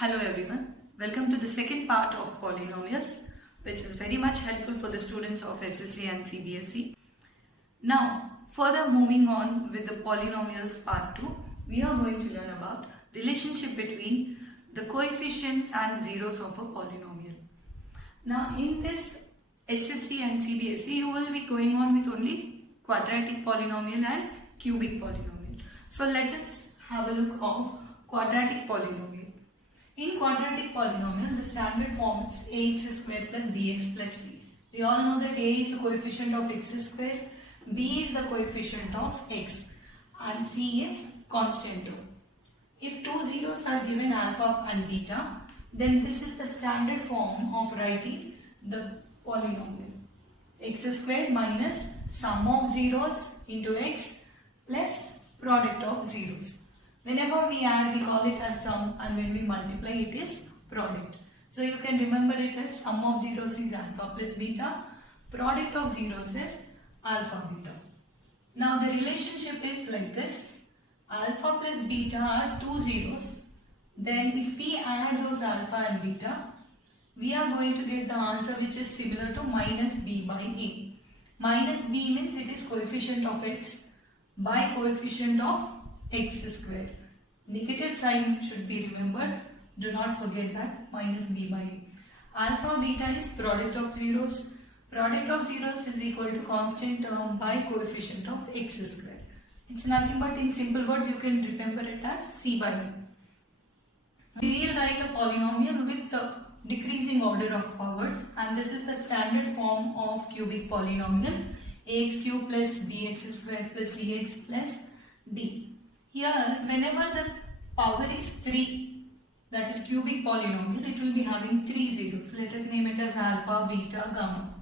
Hello everyone, welcome to the second part of polynomials, which is very much helpful for the students of SSC and CBSE. Now, further moving on with the polynomials part 2, we are going to learn about relationship between the coefficients and zeros of a polynomial. Now, in this SSC and CBSE, you will be going on with only quadratic polynomial and cubic polynomial. So, let us have a look of quadratic polynomial. In quadratic polynomial, the standard form is ax square plus bx plus c. We all know that a is the coefficient of x square, b is the coefficient of x and c is constant term. If two zeros are given alpha and beta, then this is the standard form of writing the polynomial. X square minus sum of zeros into x plus product of zeros. Whenever we add, we call it as sum, and when we multiply, it is product. So you can remember it as sum of zeros is alpha plus beta, product of zeros is alpha beta. Now the relationship is like this: alpha plus beta are two zeros. Then if we add those alpha and beta, we are going to get the answer which is similar to minus b by a. Minus b means it is coefficient of x by coefficient of x square. Negative sign should be remembered. Do not forget that, minus b by a. Alpha beta is product of zeros. Product of zeros is equal to constant term by coefficient of x square. It's nothing but, in simple words, you can remember it as c by a. We will write a polynomial with the decreasing order of powers, and this is the standard form of cubic polynomial: ax cube plus bx square plus cx plus d. Here, whenever the power is 3, that is cubic polynomial, it will be having 3 zeros. Let us name it as alpha, beta, gamma.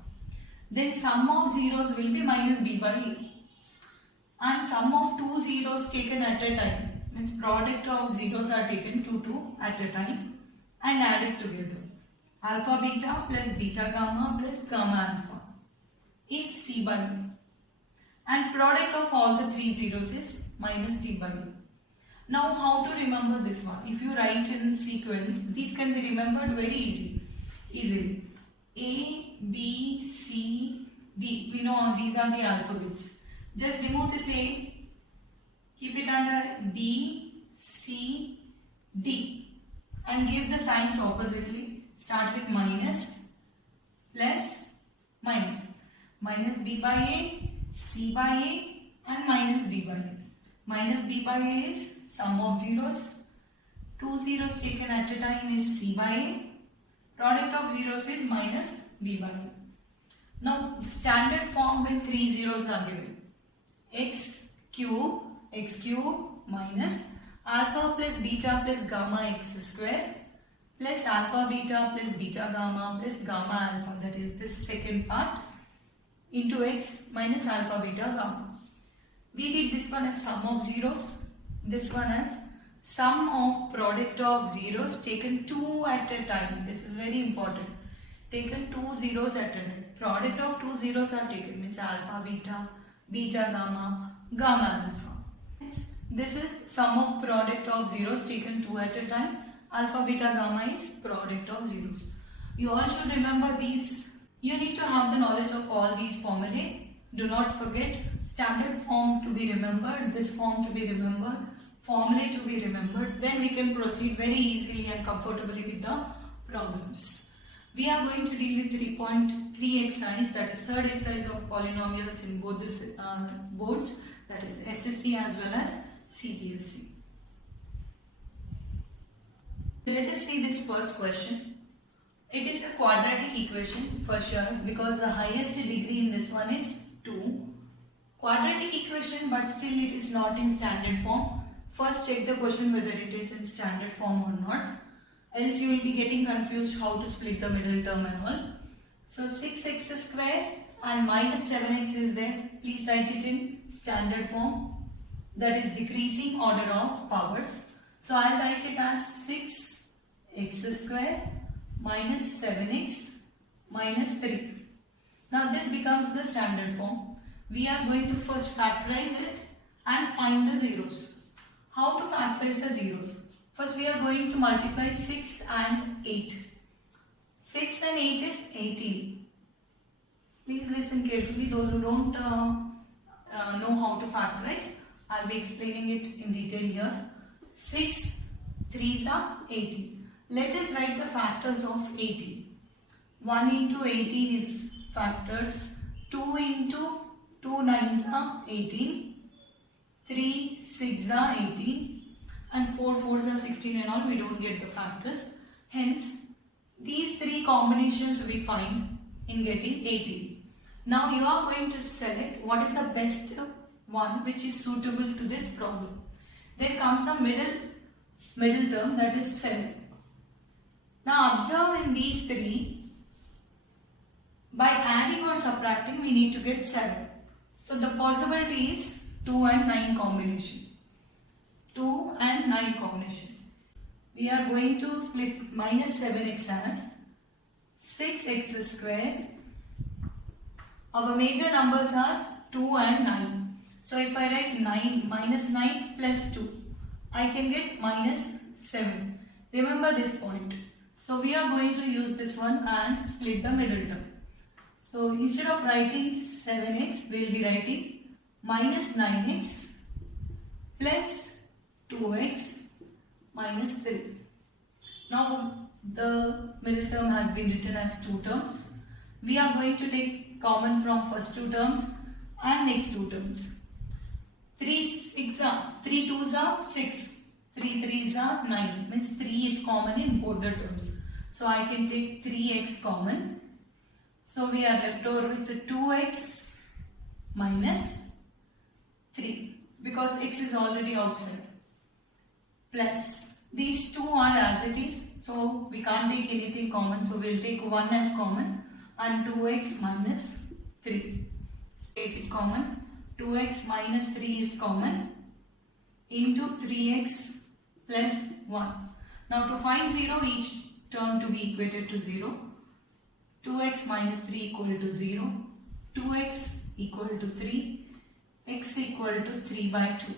Then sum of zeros will be minus b by a. And sum of two zeros taken at a time, means product of zeros are taken two at a time and added together. Alpha beta plus beta gamma plus gamma alpha is c by a. And product of all the three zeros is minus d by a. Now how to remember this one? If you write in sequence, these can be remembered very easily. A, B, C, D. We know these are the alphabets. Just remove this A, keep it under B, C, D and give the signs oppositely. Start with minus, plus, minus. Minus B by A, C by A and minus D by A. Minus B by A is sum of zeros. Two zeros taken at a time is c by a. Product of zeros is minus d by a. Now the standard form when three zeros are given: x cube minus alpha plus beta plus gamma x square plus alpha beta plus beta gamma plus gamma alpha, that is this second part, into x minus alpha beta gamma. We read this one as sum of zeros, this one as sum of product of zeros taken two at a time. This is very important. Taken two zeros at a time. Product of two zeros are taken, means alpha beta, beta gamma, gamma alpha. This is sum of product of zeros taken two at a time. Alpha beta gamma is product of zeros. You all should remember these. You need to have the knowledge of all these formulae. Do not forget standard form to be remembered, this form to be remembered, formulae to be remembered. Then we can proceed very easily and comfortably with the problems. We are going to deal with 3.3 exercise, that is third exercise of polynomials in both the boards, that is SSC as well as CBSE. Let us see this first question. It is a quadratic equation for sure, because the highest degree in this one is 2. Quadratic equation, but still it is not in standard form. First check the question whether it is in standard form or not. Else you will be getting confused how to split the middle term and all. So 6x square and minus 7x is there. Please write it in standard form. That is decreasing order of powers. So I will write it as 6x square minus 7x minus 3. Now this becomes the standard form. We are going to first factorize it and find the zeros. How to factorize the zeros? First we are going to multiply 6 and 8. 6 and 8 is 18. Please listen carefully, those who don't know how to factorize, I will be explaining it in detail here. 6 3s are 18. Let us write the factors of 18. 1 into 18 is factors. 2 into 2 9s are 18. 3 6 are 18. And 4 4s are 16 and all. We don't get the factors. Hence, these three combinations we find in getting 18. Now you are going to select what is the best one which is suitable to this problem. Then comes the middle term, that is 7. Now observe in these three, by adding or subtracting we need to get 7. So the possibility is 2 and 9 combination. 2 and 9 combination. We are going to split minus 7x as 6x square. Our major numbers are 2 and 9. So if I write 9 minus 9 plus 2, I can get minus 7. Remember this point. So we are going to use this one and split the middle term. So instead of writing 7x, we will be writing minus 9x plus 2x minus 3. Now the middle term has been written as 2 terms. We are going to take common from first 2 terms and next 2 terms. 3 2s are 6. 3 3s are 9. Means 3 is common in both the terms. So I can take 3x common. So we are left over with the 2x minus 3 because x is already outside. Plus these 2 are as it is. So we can't take anything common. So we will take 1 as common and 2x minus 3. Take it common. 2x minus 3 is common into 3x plus 1. Now to find 0, each term to be equated to 0. 2x minus 3 equal to 0. 2x equal to 3. X equal to 3 by 2.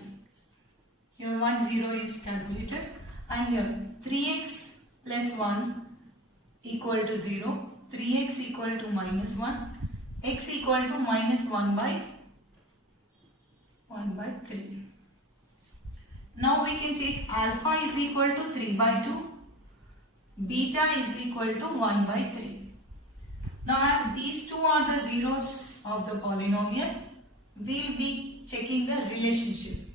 Here 1 0 is calculated. And here 3x plus 1 equal to 0. 3x equal to minus 1. X equal to minus 1 by 3. Now we can take alpha is equal to 3 by 2. Beta is equal to 1 by 3. Now as these two are the zeros of the polynomial, we will be checking the relationship.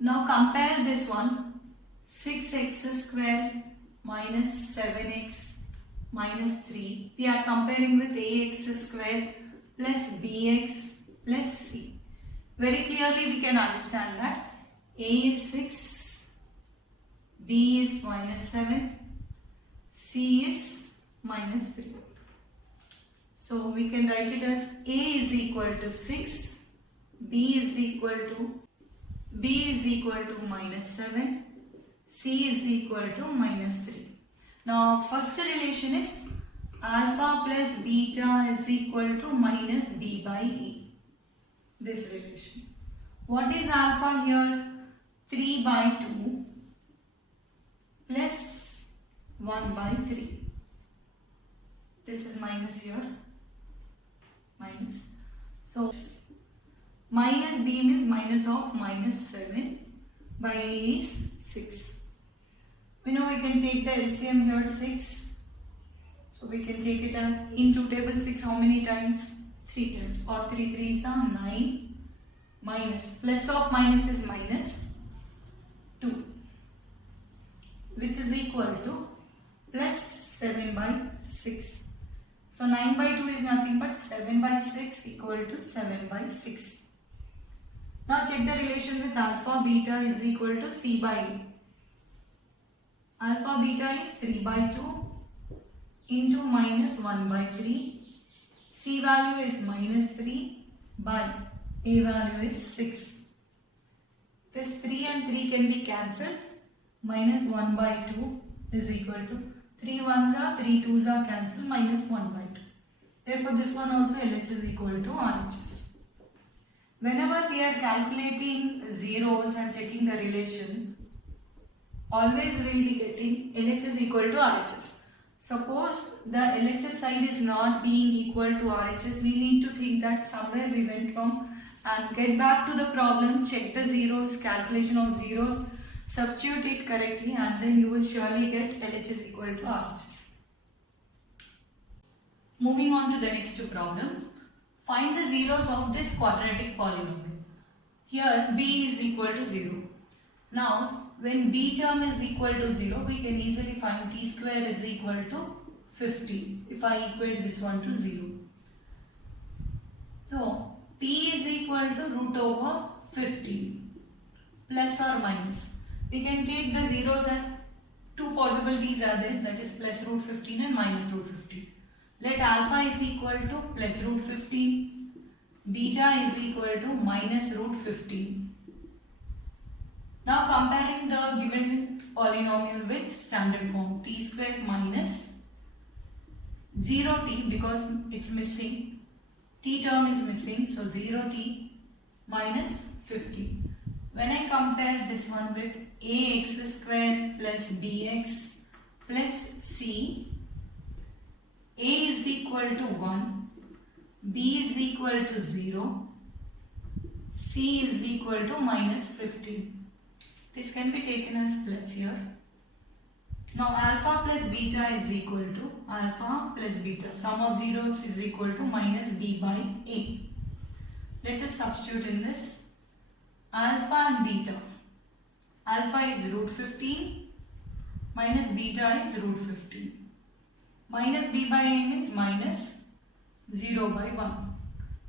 Now compare this one. 6x square minus 7x minus 3. We are comparing with ax square plus bx plus c. Very clearly we can understand that a is 6, b is minus 7, c is minus 3. So we can write it as a is equal to 6, b is equal to minus 7, c is equal to minus 3. Now first relation is alpha plus beta is equal to minus b by a. This relation. What is alpha here? 3 by 2 plus 1 by 3. This is minus here. Minus. So minus b means minus of minus 7 by a is 6. We know we can take the LCM here 6. So we can take it as into table 6 how many times? 3 times. Or 3 3s are 9 minus. Plus of minus is minus 2. Which is equal to plus 7 by 6. So 9 by 2 is nothing but 7 by 6 equal to 7 by 6. Now check the relation with alpha beta is equal to c by a. Alpha beta is 3 by 2 into minus 1 by 3. C value is minus 3 by a value is 6. This 3 and 3 can be cancelled. Minus 1 by 2 is equal to 3 1s are 3 2s are cancelled minus 1 by 2. Therefore this one also LHS is equal to RHS. Whenever we are calculating zeros and checking the relation, always we will be getting LHS equal to RHS. Suppose the LHS side is not being equal to RHS, we need to think that somewhere we went wrong and get back to the problem, check the zeros, calculation of zeros, substitute it correctly, and then you will surely get LHS equal to RHS. Moving on to the next problem. Find the zeros of this quadratic polynomial. Here b is equal to 0. Now when b term is equal to 0, we can easily find t square is equal to 50 if I equate this one to 0. So t is equal to root over 50 plus or minus. We can take the zeros and two possibilities are there, that is plus root 15 and minus root 15. Let alpha is equal to plus root 15, beta is equal to minus root 15. Now comparing the given polynomial with standard form, t square minus 0t, because it's missing, t term is missing, so 0t minus 50. When I compare this one with ax square plus bx plus c, a is equal to 1, b is equal to 0, c is equal to minus 50. This can be taken as plus here. Now alpha plus beta is equal to alpha plus beta. Sum of zeros is equal to minus b by a. Let us substitute in this. Alpha and beta. Alpha is root 15 minus beta is root 15. Minus b by a means minus 0 by 1.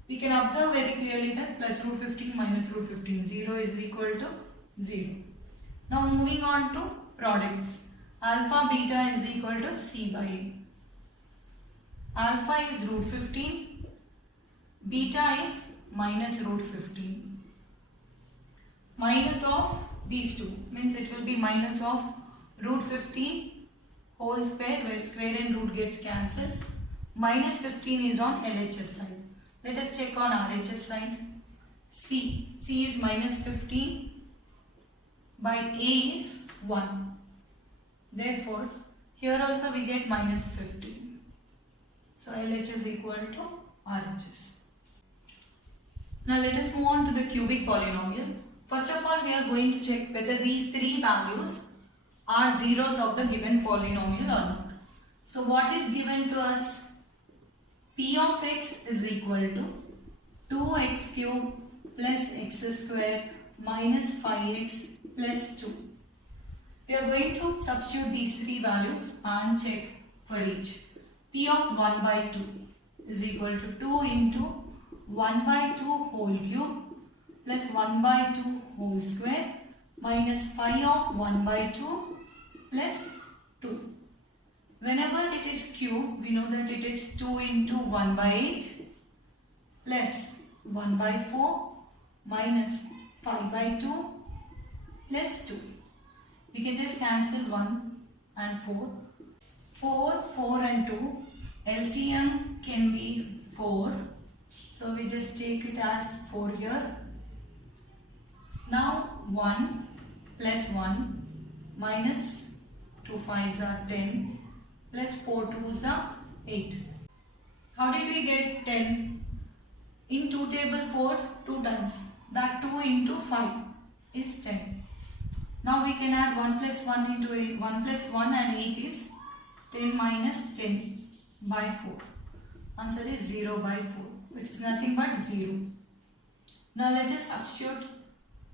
We can observe very clearly that plus root 15 minus root 15. 0 is equal to 0. Now moving on to products. Alpha beta is equal to c by a. Alpha is root 15. Beta is minus root 15. Minus of these two means it will be minus of root 15 whole square, where square and root gets cancelled. Minus 15 is on LHS side. Let us check on RHS side. C is minus 15 by a is 1. Therefore, here also we get minus 15. So LHS equal to RHS. Now let us move on to the cubic polynomial. First of all, we are going to check whether these three values are zeros of the given polynomial or not. So what is given to us? P of x is equal to 2x cube plus x square minus 5x plus 2. We are going to substitute these three values and check for each. P of 1 by 2 is equal to 2 into 1 by 2 whole cube plus 1 by 2 whole square minus 5 of 1 by 2 plus 2. Whenever it is cube, we know that it is 2 into 1 by 8 plus 1 by 4 minus 5 by 2 plus 2. We can just cancel 1 and 4. 4, 4 and 2. LCM can be 4. So we just take it as 4 here. Now 1 plus 1 minus 2 5s are 10 plus 4 2s are 8. How did we get 10? In 2 table 4 2 times. That 2 into 5 is 10. Now we can add 1 plus 1 into 8. 1 plus 1 and 8 is 10 minus 10 by 4. Answer is 0 by 4, which is nothing but 0. Now let us substitute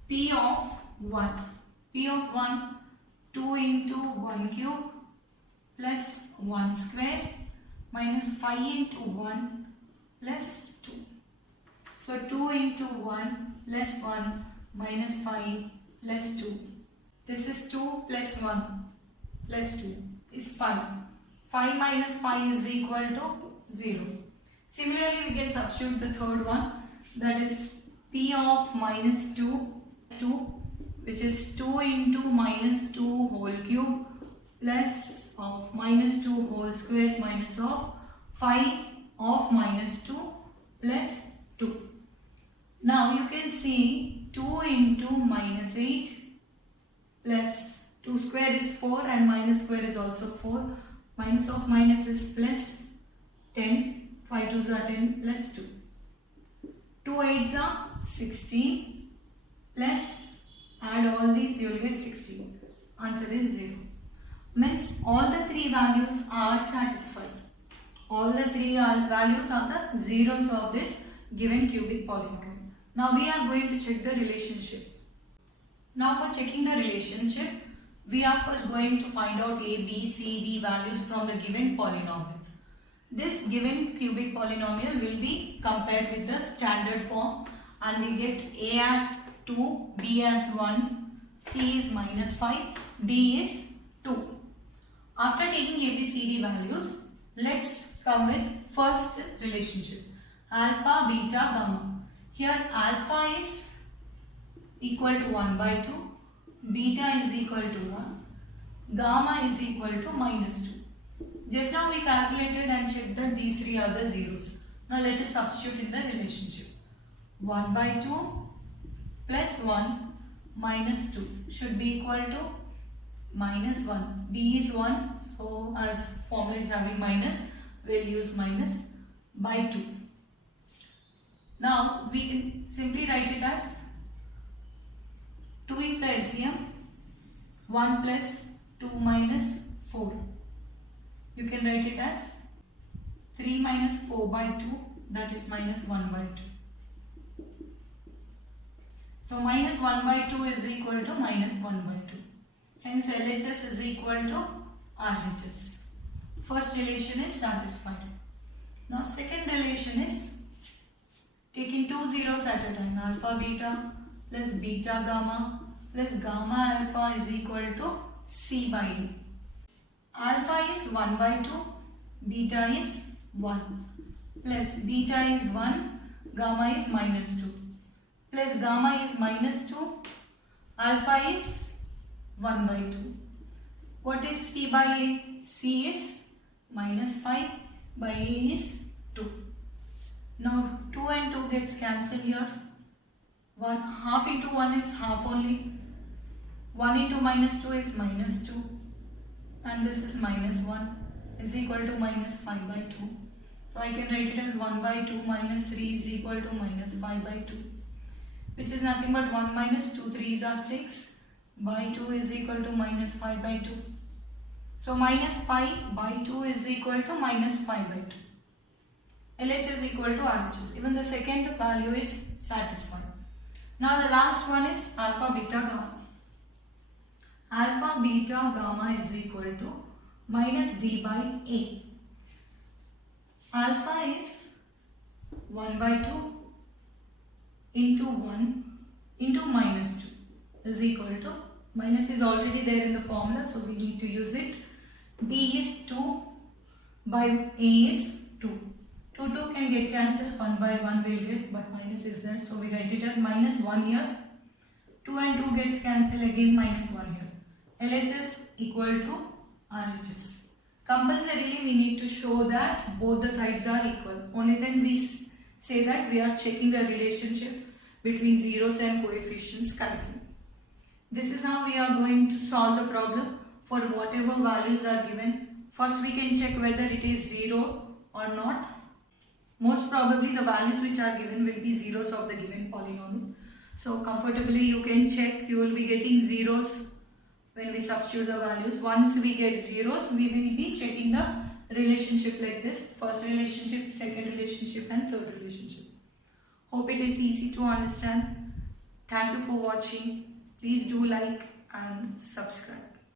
P of 1. P of 1, 2 into 1 cube plus 1 square minus 5 into 1 plus 2. So 2 into 1 plus 1 minus 5 plus 2. This is 2 plus 1 plus 2 is 5. 5 minus 5 is equal to 0. Similarly, we can substitute the third one, that is P of minus 2, which is 2 into minus 2 whole cube plus of minus 2 whole square minus of 5 of minus 2 plus 2. Now you can see 2 into minus 8 plus 2 square is 4 and minus square is also 4. Minus of minus is plus 10. 5 2s are 10 plus 2. 2 8s are 16 plus add all these, you will get 16. Answer is 0. Means all the three values are satisfied. All the three values are the zeros of this given cubic polynomial. Now we are going to check the relationship. Now for checking the relationship, we are first going to find out A, B, C, D values from the given polynomial. This given cubic polynomial will be compared with the standard form and we get A as 2, B as 1, C is minus 5, D is 2. After taking A, B, C, D values, let's come with first relationship. Alpha, beta, gamma. Here alpha is equal to 1 by 2, beta is equal to 1, gamma is equal to minus 2. Just now we calculated and checked that these three are the zeros. Now let us substitute in the relationship. 1 by 2 plus 1 minus 2 should be equal to minus 1. B is 1, so as formula is having minus, we will use minus by 2. Now we can simply write it as 2 is the LCM, 1 plus 2 minus 4. You can write it as 3 minus 4 by 2, that is minus 1 by 2. So minus 1 by 2 is equal to minus 1 by 2. Hence LHS is equal to RHS. First relation is satisfied. Now second relation is taking two zeros at a time. Alpha beta plus beta gamma plus gamma alpha is equal to C by D. Alpha is 1 by 2, beta is 1 plus beta is 1, gamma is minus 2 plus gamma is minus 2, alpha is 1 by 2. What is C by A? C is minus 5, by A is 2. Now 2 and 2 gets cancelled here. Half into 1 is half only. 1 into minus 2 is minus 2. And this is minus 1 is equal to minus 5 by 2. So I can write it as 1 by 2 minus 3 is equal to minus 5 by 2. Which is nothing but 1 minus 2 3s are 6 by 2 is equal to minus 5 by 2. So minus 5 by 2 is equal to minus 5 by 2. LH is equal to RHS. Even the second value is satisfied. Now the last one is alpha beta gamma. Alpha beta gamma is equal to minus D by A. Alpha is 1 by 2 into 1 into minus 2 is equal to, minus is already there in the formula, so we need to use it. D is 2 by A is 2. 2 can get cancelled, 1 by 1 will get, but minus is there, so we write it as minus 1 here. 2 and 2 gets cancelled, again minus 1 here. LHS equal to RHS. Compulsorily we need to show that both the sides are equal. Only then we say that we are checking the relationship between zeros and coefficients correctly. This is how we are going to solve the problem for whatever values are given. First we can check whether it is 0 or not. Most probably the values which are given will be zeros of the given polynomial. So comfortably you can check, you will be getting zeros when we substitute the values. Once we get zeros, we will be checking the relationship like this. First relationship, second relationship and third relationship. Hope it is easy to understand. Thank you for watching. Please do like and subscribe.